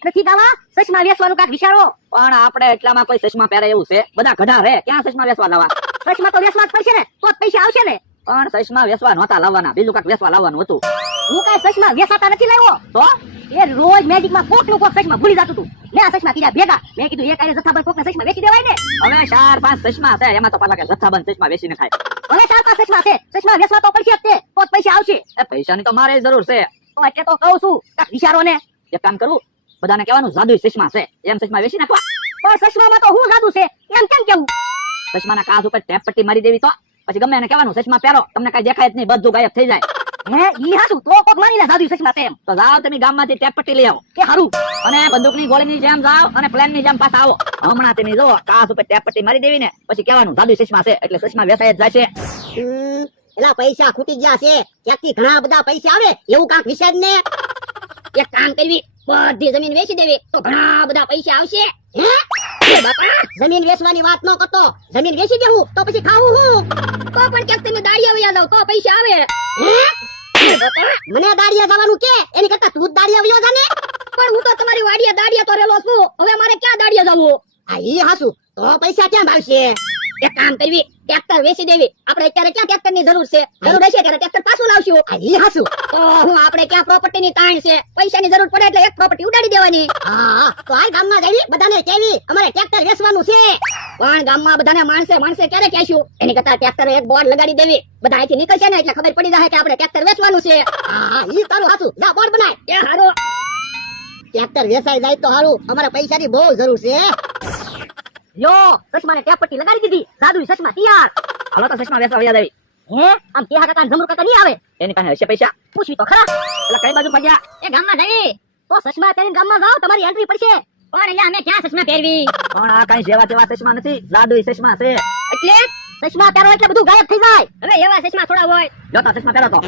ગીત નથી ગાવા, ચશ્મા વેચવાનું કાંઈક વિચારો. પણ આપણે એટલામાં કોઈ ચશ્મા પહેરે એવું છે? બધા ગઢા રે, ક્યાં ચશ્મા વેચવા લાવવા? ચશ્મા તો વેચવા જ પડશે ને, તો જ પૈસા આવશે ને. પણ ચશ્મા વેચવા નહોતા લાવવાના, બીજું કાંઈક વેચવા લાવવાનું હતું. હું કાંઈ ચશ્મા વેચાતા નથી લાવ્યો. તો એ રોજ મેજિકમાં કોકનું કોક ચશ્મા ભૂલી જતું હતું. મેં આ ચશ્મા કીધા ભેગા. મેં કીધું એક આરે જથ્થાબંધ કોકના ચશ્મા વેચી દેવાય ને. હવે 4-5 ચશ્મા છે, એમાં તો પાછા કે જથ્થાબંધ ચશ્મા વેચીને ખાય. હવે 4-5 ચશ્મા છે, ચશ્મા વેચવા તો પડશે જ તે, તો જ પૈસા આવશે. એ પૈસાની તો મારે જરૂર છે. તો એટલે તો કહું છું, કાંઈક વિચારો ને. એક કામ કરું, બધાને કહેવાનું જાદુઈ ચશ્મા છે, એમ ચશ્મા વેચી નાખવા. પણ ચશ્મામાં તો હું જાદુ છે, એમ કેમ કેવું? ચશ્માના કાચ ઉપર ટેપ પટ્ટી મારી દેવી તો પછી ગમે એને કહેવાનું ચશ્મા પહેરો, તમને કઈ દેખાય જ નહીં, બધું ગાયબ થઈ જાય. હે ઈ હાસુ તો કોક માની લે જાદુ ચશ્મા છે એમ. તો જાઓ તમે ગામમાંથી ટેપ પટ્ટી લઈ આવો કે હારું. અને બંદૂકની ગોળીની જેમ જાઓ અને પ્લેનની જેમ પાછા આવો. હમણાં તમે જો કાચ ઉપર ટેપ પટ્ટી મારી દેવી ને પછી કહેવાનું જાદુઈ ચશ્મા છે, એટલે ચશ્મા વેચાઈ જ જશે. એલા પૈસા ખૂટી ગયા છે, ક્યાંકથી ઘણા બધા પૈસા આવે એવું કાંક વિચાર ને. એક કામ કરવી, બધી જમીન વેચી દેવી તો ઘણા બધા પૈસા આવશે. હે બાપા, જમીન વેચવાની વાત ન કરતો, જમીન વેચી દેવું તો પછી ખાવું હું? તો પણ ક્યાંક તમે દાડિયા વયા જાવ તો પૈસા આવે. હે બાપા, મને દાડિયા જવાનું કે એની કરતા તું જ દાડિયા વયો જા ને. પણ હું તો તમારી વાડીએ દાડિયા તો રેલો છું, હવે મારે ક્યાં દાડિયા જવું? આ ઈ હાસુ, તો પૈસા ક્યાં ભાવશે? એક કામ કરવી, ટ્રેક્ટર વેચી દેવી. આપણે અત્યારે ક્યાં ટ્રેક્ટર ની જરૂર છે? જરૂર હશે ત્યારે ટ્રેક્ટર પાછું લાવશું. ઈ હાસુ, તો હું આપણે ક્યાં પ્રોપર્ટી ની તાણ છે, પૈસાની જરૂર પડે એટલે એક પ્રોપર્ટી ઉડાડી દેવાની. હા તો આ ગામમાં જઈ બધાને કહેવી અમારે ટ્રેક્ટર વેચવાનું છે. પણ ગામમાં બધાને માણસે ક્યારે કહેશું? એની કરતા ટ્રેક્ટર એક બોર્ડ લગાડી દેવી, બધા અહીંથી નીકળશે ને એટલે ખબર પડી જાય કે આપણે ટ્રેક્ટર વેચવાનું છે. હા ઈ તારું હાસુ, જા બોર્ડ બનાય. એ હારું, ટ્રેક્ટર વેચાઈ જાય તો હારું, અમારે પૈસાની બહુ જરૂર છે. યો ચશ્માને ટેપ પટ્ટી લગાડી દીધી, જાદુઈ ચશ્મા તૈયાર. હાલો તો ચશ્મા વેચવા વયા દેવી. હે આમ કેહા કાકા જમરૂ કાકા નહીં આવે? એની પાસે હશે પૈસા? પૂછવી તો ખરા. એટલે કઈ બાજુ ભાગ્યા? એ ગામમાં જઈ તો ચશ્મા પહેરીને ગામમાં જાઓ, તમારી એન્ટ્રી પડશે. પણ એટલે અમે ક્યાં ચશ્મા પહેરવી? પણ આ કઈ જેવા તેવા ચશ્મા નથી, જાદુઈ ચશ્મા છે. એટલે ચશ્મા પહેરો એટલે બધું ગાયબ થઈ જાય. હવે એવા ચશ્મા થોડા હોય. જો તો ચશ્મા પહેરો તો.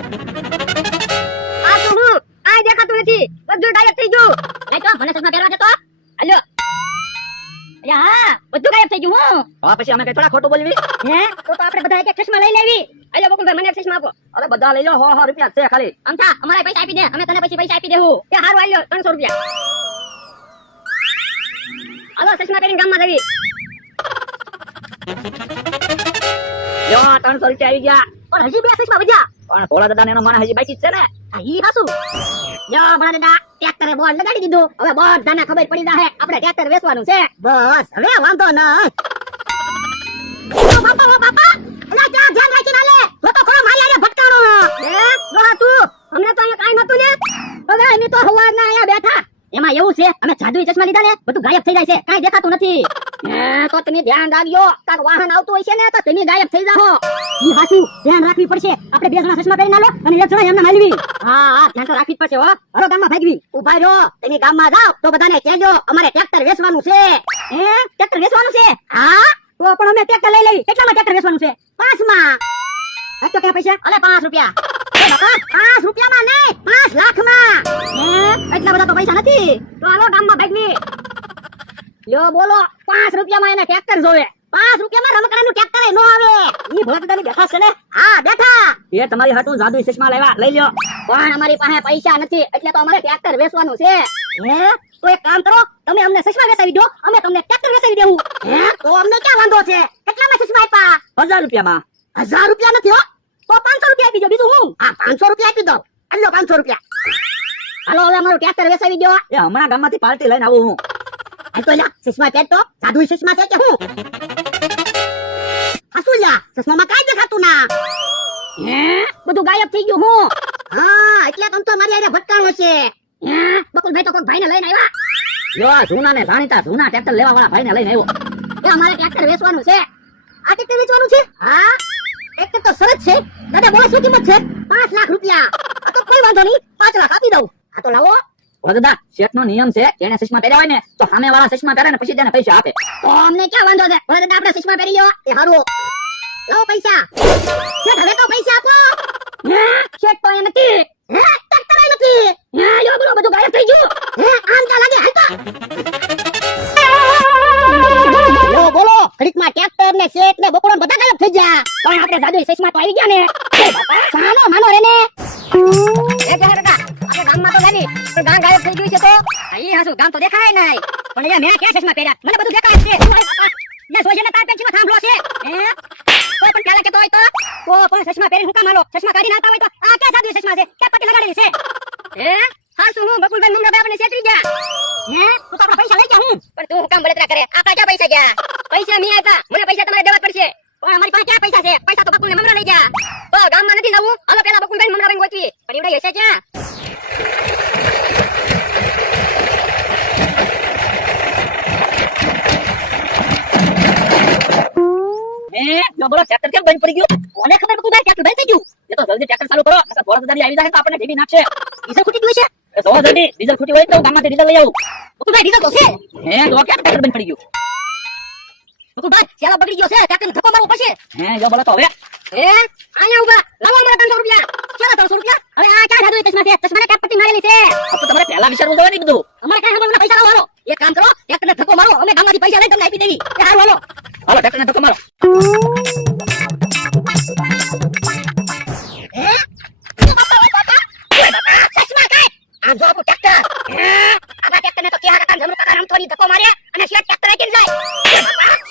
આ તો હું આ દેખાતું નથી, બધું ગાયબ થઈ ગયું. લે તો મને ચશ્મા પહેરવા દે તો. હાલો. હા બધું ગાયબ થઈ ગયું. હું તો પછી અમે કઈ થોડા ખોટું બોલવી? હે તો આપણે બધા એક ચશ્મા લઈ લેવી. હાલો બકુલભાઈ મને એક ચશ્મા આપો. અરે બધા લઈ લો, 100 રૂપિયા છે ખાલી. અમથા અમારા પૈસા આપી દે, અમે તને પછી પૈસા આપી દેવું. કે હારું આલ્યો 300 રૂપિયા. હાલો ચશ્મા પહેરીને ગામમાં જવી. જો 300 રૂપિયા આવી ગયા. પણ હજી બે ચશ્મા વધ્યા. પણ ભોળા દાદા ને એનો માણસ હજી બાકી જ છે ને. આ ઈ હાસુ. યો ભણા દાદા ટ્રેક્ટરે બોર્ડ લગાડી દીધું, હવે બધાને ખબર પડી જાહે આપણે ટ્રેક્ટર વેચવાનું છે. બસ હવે વાંધો નહીં. ઓ બાપા એલા ક્યાં ધ્યાન રાખીને આલે. જો તો ખરો મારી આને ભટકાણો. એ રોહા તું અમને તો અહીંયા કાઈ નતું ને. હવે અમે તો હવારના અહીંયા બેઠા. એમાં એવું છે અમે જાદુઈ ચશ્મા લીધા ને બધું ગાયબ થઈ જાય છે, કાઈ દેખાતું નથી. તો તમે ધ્યાન રાખજો, કાક વાહન આવતું હોય છે ને તો તમે ગાયબ થઈ જાઓ. ઈ હાચું ધ્યાન રાખવી પડશે. આપણે બે જણા ચશ્મા પહેરીને આલો અને એક જણા એમને માલવી. હા ધ્યાન તો રાખવી જ પડશે હો. હાલો ગામમાં ભાગવી. ઉભા રહો, તમે ગામમાં જાઓ તો બધાને કહેજો અમારે ટ્રેક્ટર વેચવાનું છે. હે ટ્રેક્ટર વેચવાનું છે? હા તો પણ અમે ટ્રેક્ટર લઈ લેવી. કેટલામાં ટ્રેક્ટર વેચવાનું છે? 5માં. આ તો ક્યાં પૈસા? અલે 5 રૂપિયા. એ બાપા 5 રૂપિયામાં નહીં, 5 લાખમાં. હે એટલા બધા તો પૈસા નથી. તો હાલો ગામમાં ભાગવી. લ્યો બોલો, 5 રૂપિયામાં એને ટ્રેક્ટર જોવે. 5 રૂપિયામાં રમકડાનું ટ્રેક્ટર નો આવે. ઈ ભોળા દાદાની બેઠા છે ને. હા બેઠા. એ તમારી હાટું જાદુઈ ચશ્મા લાવ્યા, લઈ લ્યો. પણ અમારી પાસે પૈસા નથી એટલે તો અમારે ટ્રેક્ટર વેચવાનું છે. હે તો એક કામ કરો, તમે અમને ચશ્મા વેચાવી દો, અમે તમને ટ્રેક્ટર વેચાવી દેવું. હે તો અમને ક્યાં વાંધો છે? કેટલામાં ચશ્મા આપ્યા? 1000 રૂપિયામાં. 1000 રૂપિયા નથી હો. તો 500 રૂપિયા આપી દો, બીજું હું. હા 500 રૂપિયા આપી દો. અલ્લો 500 રૂપિયા. હાલો હવે અમારું ટ્રેક્ટર વેચાવી દો. એ હમણાં ગામમાંથી પાર્ટી લઈને આવું હું. હાલ તો લ્યા ચશ્મા પહેર તો. જાદુઈ ચશ્મા છે કે હું? હાસુ લ્યા ચશ્મામાં કાઈ દેખાતું ના. હે બધું ગાયબ થઈ ગયું. હું હા એટલે તમ તો મારી આરે ભટકાણો છે. હે બકુલભાઈ તો કોઈ ભાઈને લઈને આવ્યા. જો આ જૂના ને જાણીતા જૂના ટ્રેક્ટર લેવા વાળા ભાઈને લઈને આવ્યો. એ અમારે ટ્રેક્ટર વેચવાનું છે. આ ટ્રેક્ટર વેચવાનું છે? હા ટ્રેક્ટર તો સરસ છે. દાદા બોલો શું કિંમત છે? 5 લાખ રૂપિયા. આ તો કોઈ વાંધો નહીં, 5 લાખ આપી દઉં. આ તો લાવો. ભોળા દાદા શેઠનો નિયમ છે કે એને ચશ્મા પહેર્યા હોય ને તો સામે વાળા ચશ્મા પહેરે ને પછી તેને પૈસા આપે. તો અમને ક્યાં વાંધો છે? ભલે દાદા આપણે ચશ્મા પહેરી લો. એ હારું લાવો પૈસા. શેઠ હવે તો પૈસા આપો. હે શેઠ તો અહીંયા નથી. હે ટ્રેક્ટર આય નથી. હે યો બોલો બધું ગાયબ થઈ ગયું. હે આમ કા લાગે હાલ તો. લો બોલો ઘડીકમાં ટ્રેક્ટર ને શેઠ ને બકોડા બધા ગાયબ થઈ ગયા. પણ આપણે જાદુઈ ચશ્મા તો આવી ગયા ને. માનો માનો રે ને. એ કહે કાકા આપણે ગામમાં ગામમાં તો લાવી પણ ગામ ગાયબ થઈ ગયું છે તો અહીં હાસુ ગામ તો દેખાય નહીં પણ અહીંયા મેં ક્યાં ચશ્મા પહેર્યા મને બધું દેખાય છે લે સોજે ને તાર પેન્સિલ નો થાંભલો છે હે કોઈ પણ પહેલા કેતો હોય તો પણ ચશ્મા પહેરીને હું કામ હાલો ચશ્મા કાઢી નાખતા હોય તો આ ક્યાં સાદું ચશ્મા છે ક્યાં પટ્ટી લગાડેલી છે હે હાસુ હું બકુલભાઈ મમરાભાઈ આપણે સેટરી ગયા હે તું તો આપણા પૈસા લઈ ગયા હું પણ તું હું કામ બળતરા કરે આપણા ક્યાં પૈસા ગયા પૈસા મી આપ્યા મને પૈસા તમારે દેવા પડશે પણ અમારી પાસે ક્યાં પૈસા છે પૈસા તો બકુલને મમરા લઈ ગયા તો ગામમાં નથી જવું હાલો પેલા બકુલભાઈ મમરાભાઈ ગોતવી પણ એવડા હશે ક્યાં જો બોલો ટ્રેક્ટર કેમ બંધ પડી ગયું કોને ખબર બકુલભાઈ ટ્રેક્ટર બંધ થઈ ગયું એ તો જલ્દી ટ્રેક્ટર ચાલુ કરો નકર થોડા જલ્દી આવી જાય તો આપણને ઢીબી નાખશે ડીઝલ ખૂટી ગયું છે એ તો જલ્દી ડીઝલ ખૂટી હોય તો ગામમાંથી ડીઝલ લઈ આવું બકુલભાઈ ડીઝલ તો છે હે જો કેમ ટ્રેક્ટર બંધ પડી ગયું બકુલભાઈ ચાલો બગડી ગયો છે ટ્રેક્ટરને ધક્કો મારવો પડશે હે જો બોલો તો હવે હે અહીંયા ઉભા લાવો અમારા 300 રૂપિયા ચાલો 300 રૂપિયા હવે આ ક્યાં સાદું ચશ્મા છે ચશ્માને ક્યાં પટ્ટી મારેલી છે તો તમારે પહેલા વિચારવું જોઈએ ને બધું અમારે કાંઈ ખબર પૈસા લાવો હાલો એક કામ કરો ટ્રેક્ટરને ધક્કો મારો અમે ગામમાંથી પૈસા લઈ તમને આપી દેવી એ હાલો હાલો હાલો ટ્રેક્ટરને ધક્કો મારો ચશ્મા કાય આમ જો આપણું ટ્રેક્ટર આપણા ટ્રેક્ટરને તો ક્યાં કામ જમરૂ કાકા થોડી ધક્કો માર્યા અને શેઠ ટ્રેક્ટર લઈને જાય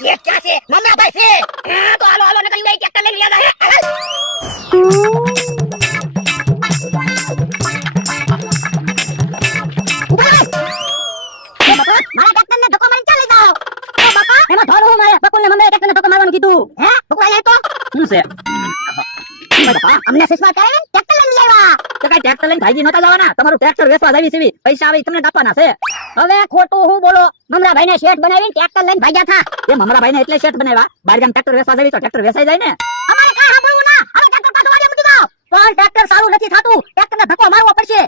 શેઠ ક્યાં છે મમરાભાઈ છે તો હાલો હાલો નકર ઈ ટ્રેક્ટર લઈને યાદ આવે મારા ટ્રેક્ટરને ધક્કો મારી ચાલી જાઓ ઓ બાપા એમાં ધોર હું મારે બકુલને મમ્મીએ ટ્રેક્ટરને ધક્કો મારવાનું કીધું હે બકુલ આય તો શું છે બાપા અમને ચશ્મા કરે ટ્રેક્ટર લઈને આવ્યા તો કઈ ટ્રેક્ટર લઈને ભાઈજી નતા જવાના તમારું ટ્રેક્ટર વેચવા જાવી છે પૈસા આવે ઈ તમને આપવાના છે હવે ખોટું હું બોલો મમરાભાઈને શેઠ બનાવીને ટ્રેક્ટર લઈને ભાગ્યા થા એ મમરાભાઈને એટલે શેઠ બનાવ્યા બાર ગામ ટ્રેક્ટર વેચવા જાવી તો ટ્રેક્ટર વેચાઈ જાય ને અમારે કાંઈ સાંભળવું ના હવે ટ્રેક્ટર પાછું વાળે મૂકી દો પણ ટ્રેક્ટર સારું નથી થાતું ટ્રેક્ટરને ધક્કો મારવો પડશે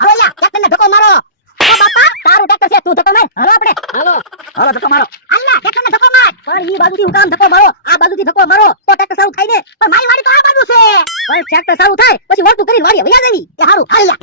હવે યા ટ્રેક્ટરને ધક્કો મારો ઓ બાપા તારું ટ્રેક્ટર છે તું ધક્કો માર હાલો આપણે હાલો હાલો ધક્કો મારો અલ્લા ટ્રેક્ટરને ધક્કો માર પણ ઈ બાજુથી હું કામ ધક્કો મારો આ બાજુથી ધક્કો મારો તો ટ્રેક્ટર સારું થાય ને પણ મારી વાડી તો આ બાજુ છે પણ ટ્રેક્ટર સારું થાય પછી વળતું કરીને વાડીએ વયા જવી એ હારું હાલ લા